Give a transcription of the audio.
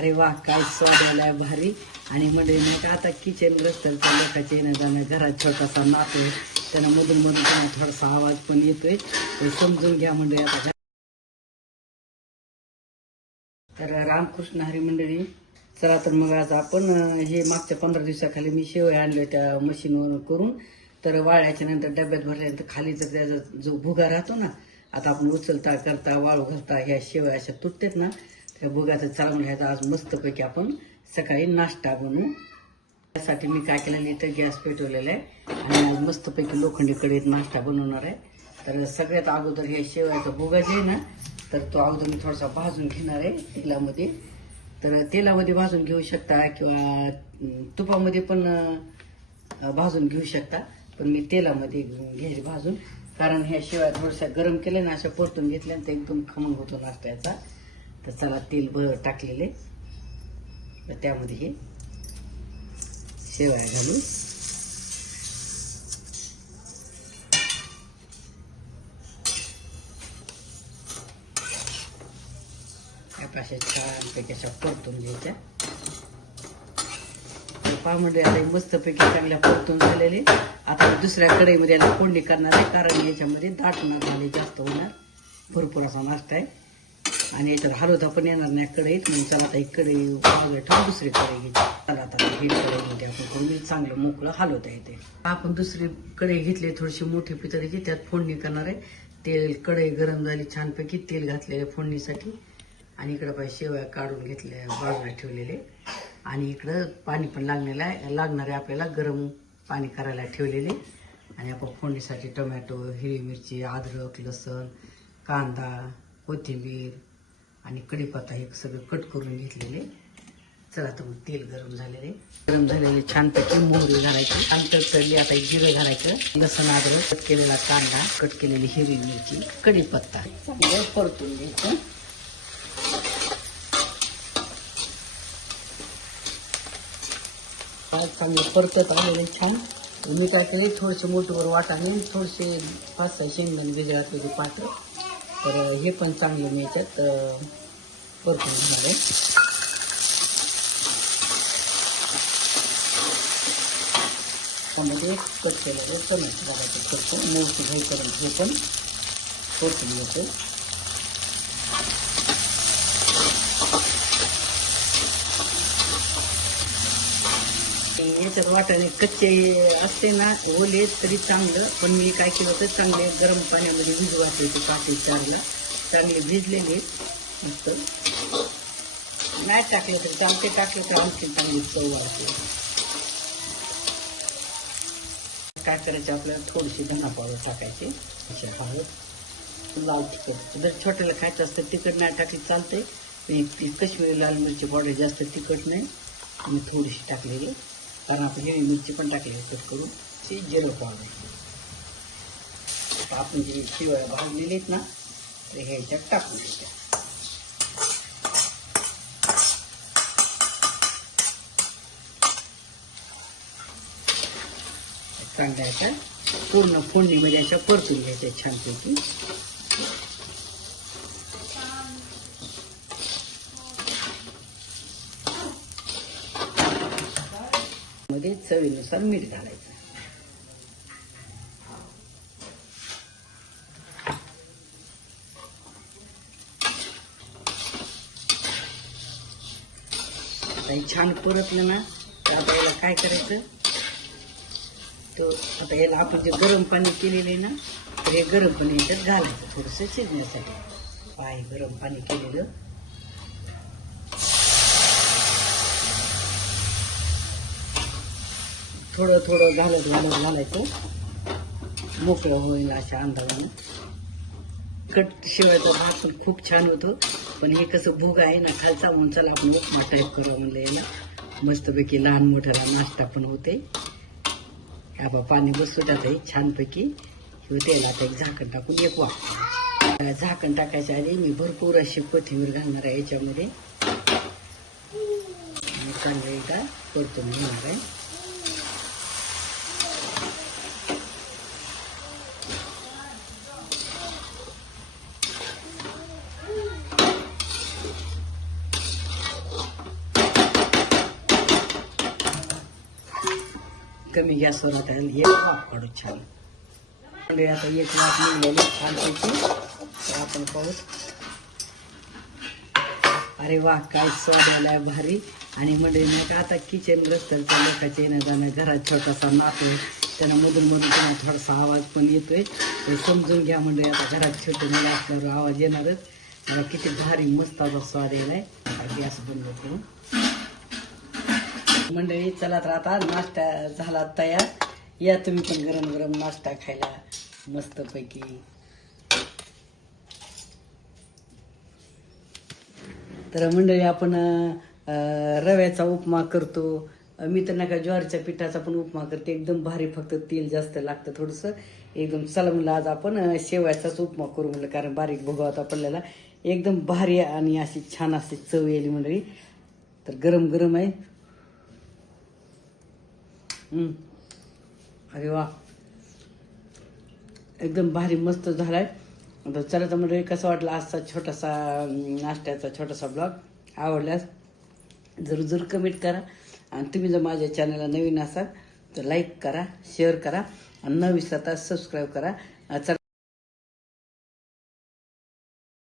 अरे वा, काय सोडायला भारी. आणि म्हणजे नाही का आता किचन रस्त्याचा लोकांचे येणं जाणं, घरात छोटासा नातू त्यांना मधून मधून त्यांना थोडासा आवाज पण येतोय, ते समजून घ्या मंडळी. आता तर रामकृष्ण हरी मंडळी, चला तर मग आज आपण हे मागच्या 15 दिवसाखाली मी शेवया आणल्या त्या मशीनवर करून, तर वाळल्याच्या नंतर डब्यात भरल्यानंतर खाली तर त्याचा जो भुगा राहतो ना, आता आपण उचलता करता वाळू घालता ह्या शेवया अशा तुटतात ना, त्या भुगाचं चालवून घ्यायचा. आज मस्तपैकी आपण सकाळी नाश्ता बनवू. त्यासाठी मी काय केलेलं इथं गॅस पेटवलेला आहे आणि आज मस्तपैकी लोखंडी कढईत नाश्ता बनवणार आहे. तर सगळ्यात अगोदर हे शेवयाचा भुगा जे आहे ना, तर तो अगोदर मी थोडासा भाजून घेणार आहे तेलामध्ये. तर तेलामध्ये भाजून घेऊ शकता किंवा तुपामध्ये पण भाजून घेऊ शकता, पण मी तेलामध्ये घ्यायची भाजून, कारण ह्या शेवया थोड्याशा गरम केल्या ना, अशा परतून घेतल्या तर एकदम खमंग होतो नाश्त्याचा. तर चला तेल टाकलेले, तर त्यामध्ये हे शेवया घालू. अशा छानपैकी अशा परतून घ्यायच्या. पामध्ये आता मस्तपैकी चांगल्या परतून झालेले. आता दुसऱ्या कढईमध्ये याला फोडणी करणार आहे, कारण याच्यामध्ये दाटणार झाले जास्त होणार. भरपूर असा नाश्ता आहे आणि याच्यात हलवता पण येणार नाही कढईत. म्हणून चला आता एक कढई बाजूला ठेवून दुसरी कढई घ्यायची. चला आता ही कढईमध्ये आपण करून चांगलं मोकळं हलवता येते. आपण दुसरी कढई घेतली थोडीशी मोठी पितळीची, त्यात फोडणी करणार आहे. तेल कढई गरम झाली, छानपैकी तेल घातलेले फोडणीसाठी. आणि इकडं पाहिजे शेवया काढून घेतल्या बाजूला ठेवलेले. आणि इकडं पाणी पण लागणार आहे आपल्याला, गरम पाणी करायला ठेवलेले. आणि आपण फोडणीसाठी टोमॅटो, हिरवी मिरची, अद्रक, लसूण, कांदा, कोथिंबीर आणि कढीपत्ता हे सगळं कट करून घेतलेले. चला तर मग तेल गरम झालेले छानपैकी मोहरी घालायची, छान तडतडली. आता जिरं घालायचं, लसूण, अद्रक, कट केलेला कांदा, कट केलेली हिरवी मिरची, कढीपत्ता चांगलं परतून घ्यायचं. चांगले परतत आलेले छान. मी काय केले, थोडेसे मोठीवर वाटाणे, थोडेसे 5-6 शेंगदाणे भिजवले होते पात्र. तर हे पण चांगलं मी याच्यात परतून घेणार आहे. त्यामध्ये कट केलेलं टोमॅटो घालायचं, करतो मोठी घाईपर्यंत हे पण परतून घेतो. याच्यात वाटाणे कच्चे असते ना, ओले तरी चांगलं, पण मी काय केलं होतं, चांगले गरम पाण्यामध्ये भिजवायचे ते 5-4ला. चांगले भिजलेले मस्त. नाही टाकले तर चालते, टाकले तर आणखी चांगली चव वाढते. काय करायचं, आपल्याला थोडीशी धना पावडर टाकायची, अशा हळद, लाल तिखट. जर छोट्याला खायचं असतं तिखट नाही टाकली चालते. कश्मीरी लाल मिरची पावडर जास्त तिखट नाही, आणि थोडीशी टाकलेली, कारण आपण हिरवी मिरची पण टाकली कट करून. जिरं पावडर. आता आपण जे शेवया भाजलेले आहेत ना, ते ह्याच्यात टाकून घ्यायच्या. चांगल्या अशा पूर्ण फोडणीमध्ये अशा परतून घ्यायच्या छानपैकी. मध्ये चवीनुसार मीठ घालायचं. छान परतलं ना, तर आता याला काय करायचं, तर आता याला आपण जे गरम पाणी केलेलं आहे ना, तर हे गरम पाणी याच्यात घालायचं थोडंसं शिजण्यासाठी. पाय गरम पाणी केलेलं थोडं थोडं घालायचं, मोकळं होईल अशा अंदाजानं. कट शिवायचं भात पण खूप छान होतं, पण हे कसं भूक आहे ना खालचा, म्हणून चला आपण उपमा टाईप करू म्हणलं याला. मस्तपैकी लहान मोठ्याला नाश्ता पण होते. ह्या पाणी बसू द्यात छानपैकी होते. आता एक झाकण टाकून एक वाफ. झाकण टाकायच्या आधी मी भरपूर अशी कोथिंबीर घालणार आहे याच्यामध्ये, चांगलं एकदा परतून घेणार आहे. कमी गॅसवर आता एक वाफ काढू छान. मंडळी आता एक वाफ निघलेली छानपैकी. तर आपण पाहू. अरे वा, काय सोडायला भारी. आणि मंडळी नाही का आता किचन ग्रस्तरच्या लोकांच्या येणं जाणं, घरात छोटासा नातू त्यांना मधून तुम्हाला थोडासा आवाज पण येतोय, तर समजून घ्या मंडळी. आता घरात छोटे मुलं असल्यावर आवाज येणारच. मला किती भारी मस्त असा स्वाद येलाय. गॅस बंद करू मंडळी. चला तर आता नाश्ता झाला तयार. या तुम्ही पण गरम गरम नाश्ता खायला मस्तपैकी. तर मंडळी आपण रव्याचा उपमा करतो. मी तर नका ज्वारीच्या पिठाचा पण उपमा करते, एकदम भारी. फक्त तेल जास्त लागतं थोडंसं एकदम. चला म्हणलं आज आपण शेवयाचाच उपमा करू म्हणलं, कारण बारीक भोगावता पडलेला एकदम भारी आणि अशी छान अशी चव येईल मंडळी. तर गरम गरम आहे. अरे वा, एकदम भारी मस्त झालाय. तर चला तर मंडळी, कसं वाटलं आजचा छोटासा नाश्त्याचा छोटासा ब्लॉग. आवडल्यास जरूर जरूर कमेंट करा. आणि तुम्ही जर माझ्या चॅनलला नवीन असाल तर लाईक करा, शेअर करा आणि न विसरता सबस्क्राईब करा. चला